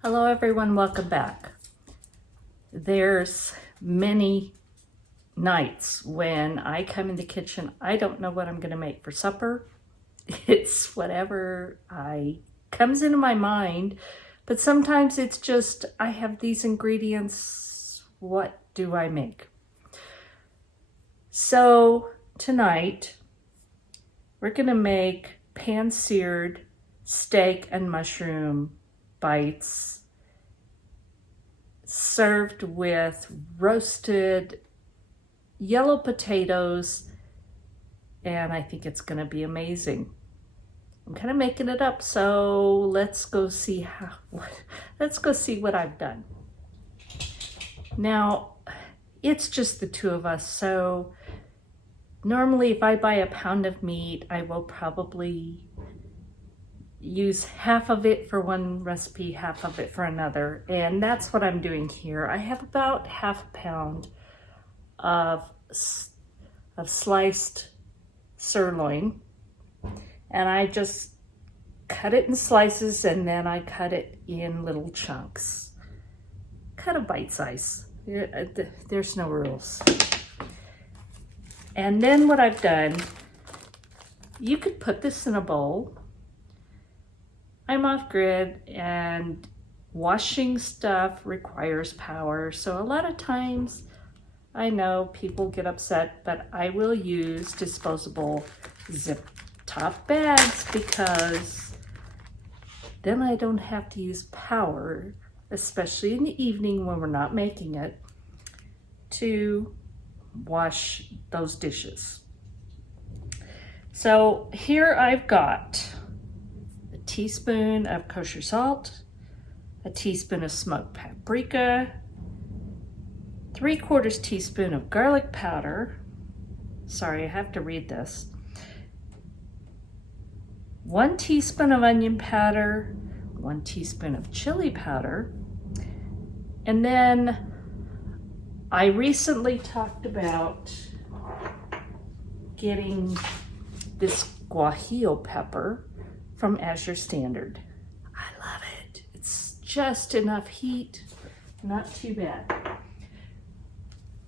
Hello everyone, welcome back. There's many nights when I come in the kitchen, I don't know what I'm gonna make for supper. It's whatever comes into my mind, but sometimes it's just, I have these ingredients, what do I make? So tonight, we're gonna make pan-seared steak and mushroom bites served with roasted yellow potatoes, and I think it's gonna be amazing. I'm kind of making it up, so let's go see what I've done. Now, it's just the two of us, so normally if I buy a pound of meat, I will probably use half of it for one recipe, half of it for another, and that's what I'm doing here. I have about half a pound of sliced sirloin, and I just cut it in slices, and then I cut it in little chunks. Cut a bite size. There's no rules. And then what I've done, you could put this in a bowl. I'm off grid, and washing stuff requires power. So a lot of times, I know people get upset, but I will use disposable zip top bags because then I don't have to use power, especially in the evening when we're not making it, to wash those dishes. So here I've got a teaspoon of kosher salt, a teaspoon of smoked paprika, 3/4 teaspoon of garlic powder. Sorry, I have to read this. 1 teaspoon of onion powder, 1 teaspoon of chili powder. And then I recently talked about getting this guajillo pepper from Azure Standard. I love it. It's just enough heat, not too bad.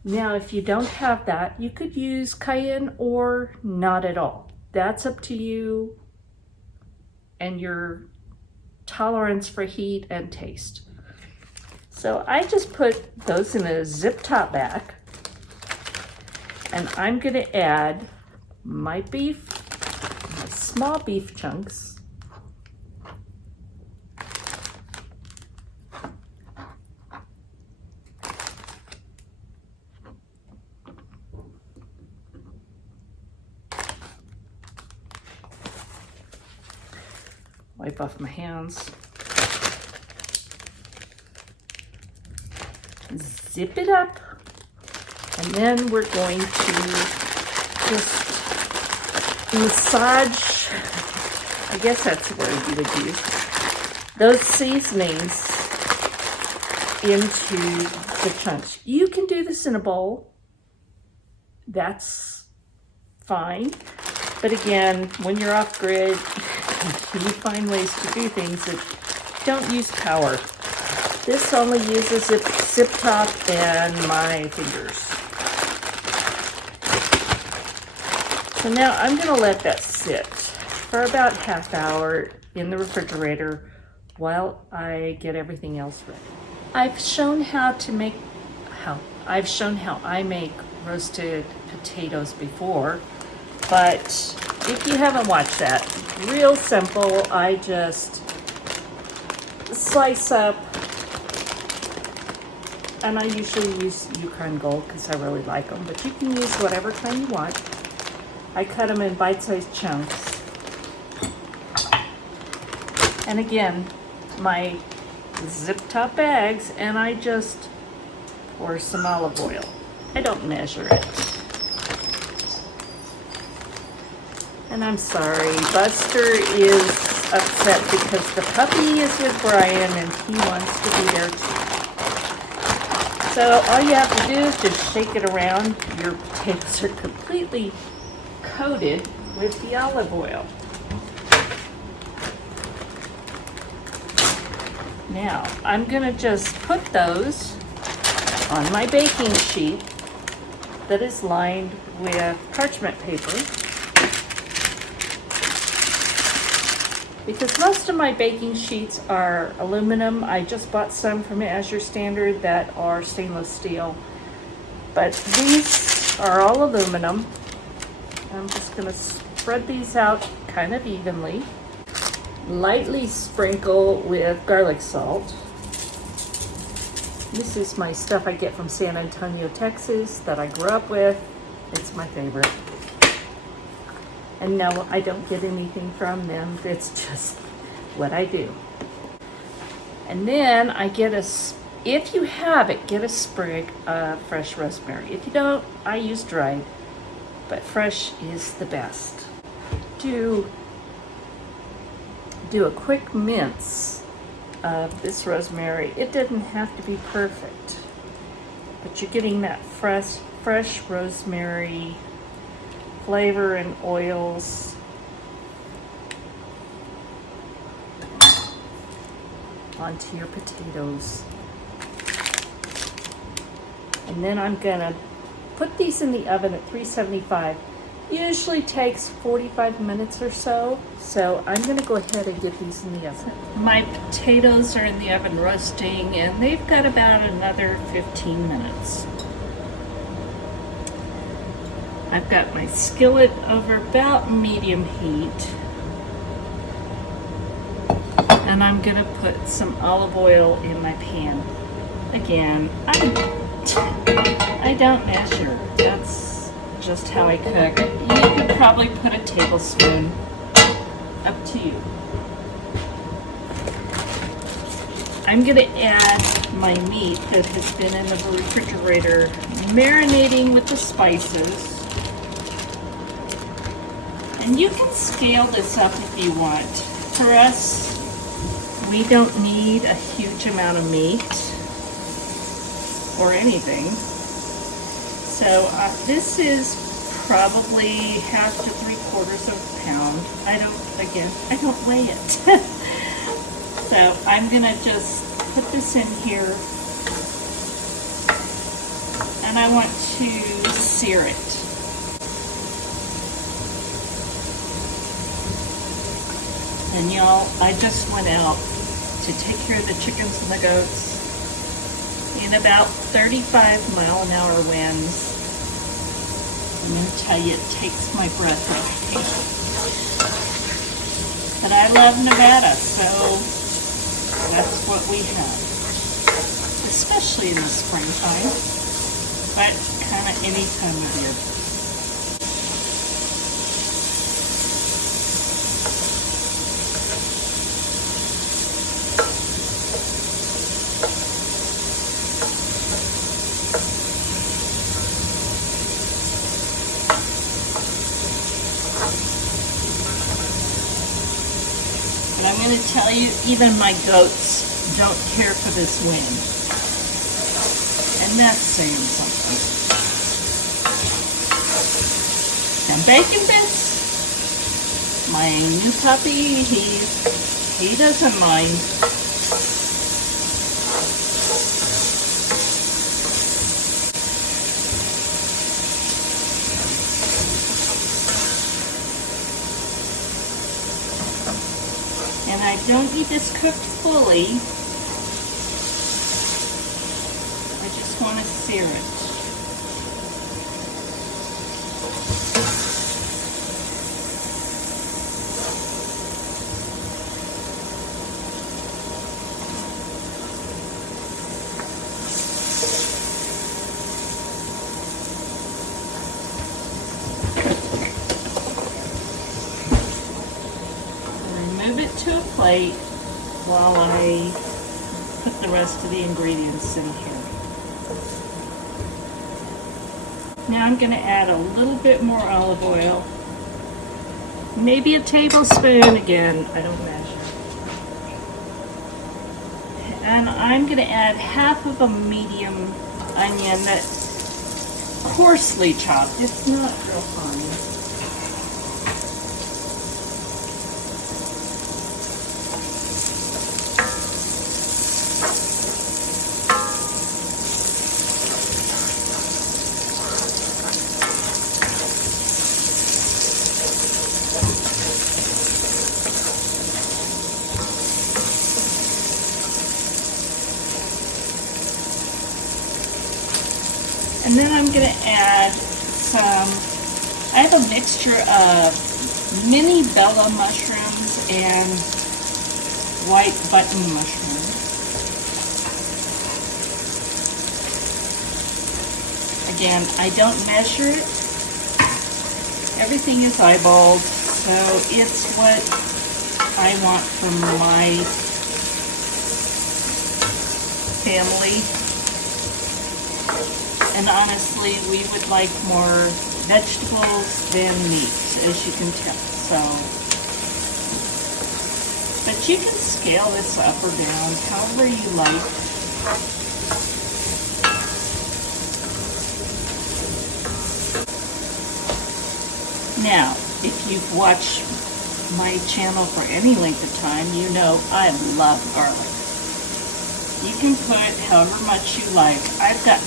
Now, if you don't have that, you could use cayenne or not at all. That's up to you and your tolerance for heat and taste. So I just put those in a zip top bag, and I'm gonna add my beef, my small beef chunks, wipe off my hands, zip it up, and then we're going to just massage, I guess that's the word you would use, those seasonings into the chunks. You can do this in a bowl, that's fine, but again, when you're off grid, you find ways to do things that don't use power. This only uses zip top and my fingers. So now I'm gonna let that sit for about half hour in the refrigerator while I get everything else ready. I've shown how I make roasted potatoes before, but if you haven't watched that, real simple. I just slice up, and I usually use Yukon Gold because I really like them, but you can use whatever kind you want. I cut them in bite-sized chunks. And again, my zip top bags, and I just pour some olive oil. I don't measure it. And I'm sorry, Buster is upset because the puppy is with Brian and he wants to be there too. So all you have to do is just shake it around. Your potatoes are completely coated with the olive oil. Now, I'm gonna just put those on my baking sheet that is lined with parchment paper, because most of my baking sheets are aluminum. I just bought some from Azure Standard that are stainless steel, but these are all aluminum. I'm just gonna spread these out kind of evenly. Lightly sprinkle with garlic salt. This is my stuff I get from San Antonio, Texas, that I grew up with. It's my favorite. And no, I don't get anything from them. It's just what I do. And then I get if you have it, get a sprig of fresh rosemary. If you don't, I use dried, but fresh is the best. Do a quick mince of this rosemary. It doesn't have to be perfect, but you're getting that fresh rosemary flavor and oils. Onto your potatoes. And then I'm gonna put these in the oven at 375. Usually takes 45 minutes or so. So I'm gonna go ahead and get these in the oven. My potatoes are in the oven roasting, and they've got about another 15 minutes. I've got my skillet over about medium heat. And I'm gonna put some olive oil in my pan. Again, I don't measure. That's just how I cook. You could probably put a tablespoon, up to you. I'm gonna add my meat that has been in the refrigerator, marinating with the spices. And you can scale this up if you want. For us, we don't need a huge amount of meat or anything. So this is probably 1/2 to 3/4 of a pound. I don't weigh it. So I'm gonna just put this in here, and I want to sear it. And y'all, I just went out to take care of the chickens and the goats in about 35-mile-an-hour winds. I'm going to tell you, it takes my breath away. But I love Nevada, so that's what we have. Especially in the springtime, but kind of any time of year. But I'm going to tell you, even my goats don't care for this wind. And that's saying something. And bacon bits, my new puppy, he doesn't mind. And I don't need this cooked fully. I just want to sear it. To a plate while I put the rest of the ingredients in here. Now I'm going to add a little bit more olive oil, maybe a tablespoon. Again, I don't measure. And I'm going to add 1/2 of a medium onion that's coarsely chopped. It's not real fine. And then I'm going to add some, I have a mixture of mini Bella mushrooms and white button mushrooms. Again, I don't measure it. Everything is eyeballed, so it's what I want from my family. And honestly, we would like more vegetables than meat, as you can tell. So, but you can scale this up or down, however you like. Now, if you've watched my channel for any length of time, you know I love garlic. You can put however much you like. I've got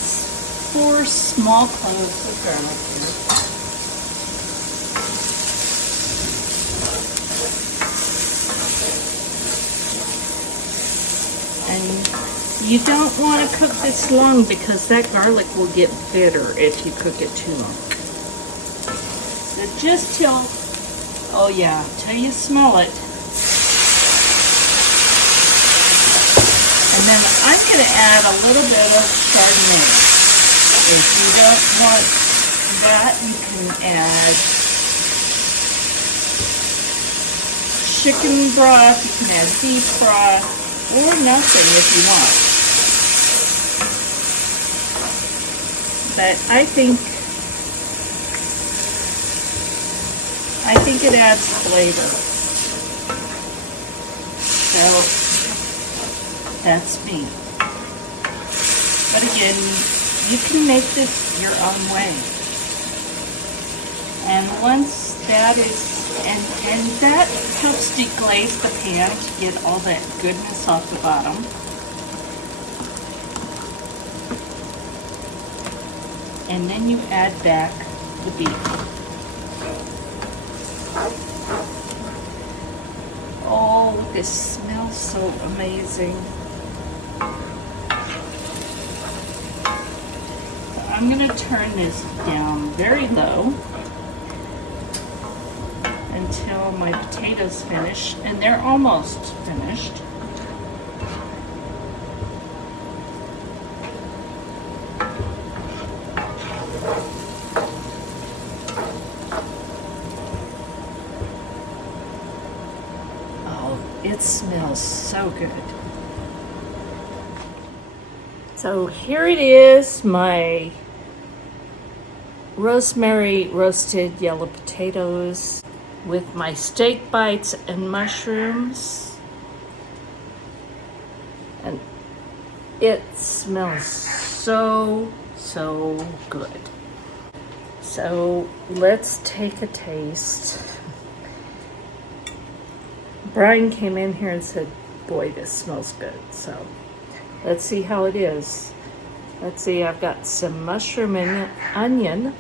4 small cloves of garlic here. And you don't want to cook this long because that garlic will get bitter if you cook it too long. So just till, oh yeah, till you smell it. And then I'm going to add a little bit of Chardonnay. If you don't want that, you can add chicken broth, you can add beef broth, or nothing if you want. But I think it adds flavor. So that's me. But again, you can make this your own way. And once that is, and that helps deglaze the pan to get all that goodness off the bottom. And then you add back the beef. Oh, this smells so amazing. I'm going to turn this down very low until my potatoes finish, and they're almost finished. Oh, it smells so good. So here it is, my rosemary roasted yellow potatoes with my steak bites and mushrooms. And it smells so good. So let's take a taste. Brian came in here and said, boy, this smells good. So let's see how it is. Let's see, I've got some mushroom and onion.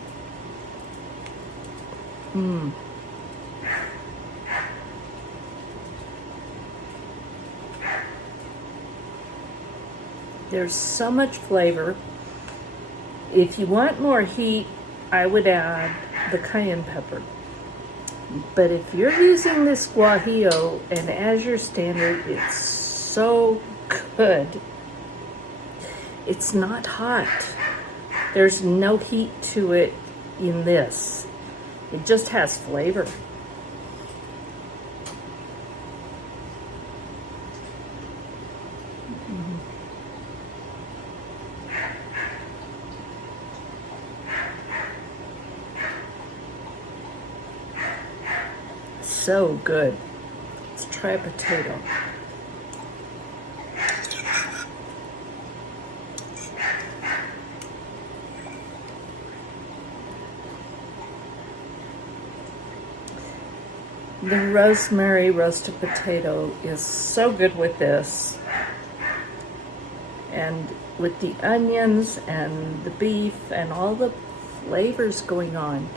There's so much flavor. If you want more heat, I would add the cayenne pepper. But if you're using this guajillo and Azure Standard, it's so good. It's not hot. There's no heat to it in this. It just has flavor. So good. Let's try a potato. The rosemary roasted potato is so good with this. And with the onions and the beef and all the flavors going on.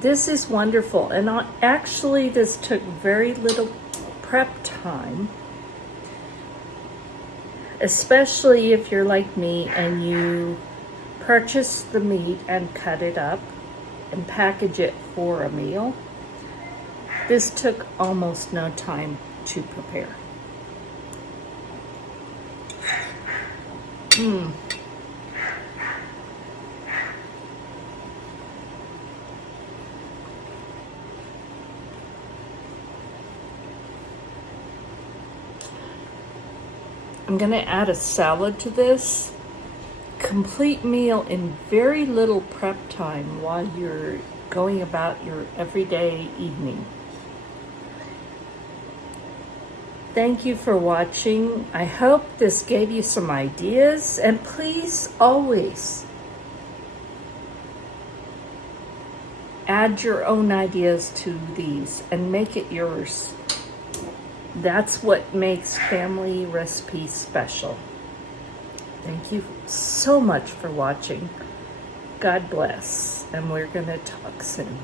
This is wonderful. And actually, this took very little prep time. Especially if you're like me and you Purchase the meat and cut it up and package it for a meal. This took almost no time to prepare. I'm going to add a salad to this. Complete meal in very little prep time while you're going about your everyday evening. Thank you for watching. I hope this gave you some ideas, and please always add your own ideas to these and make it yours. That's what makes family recipes special. Thank you so much for watching. God bless, and we're going to talk soon.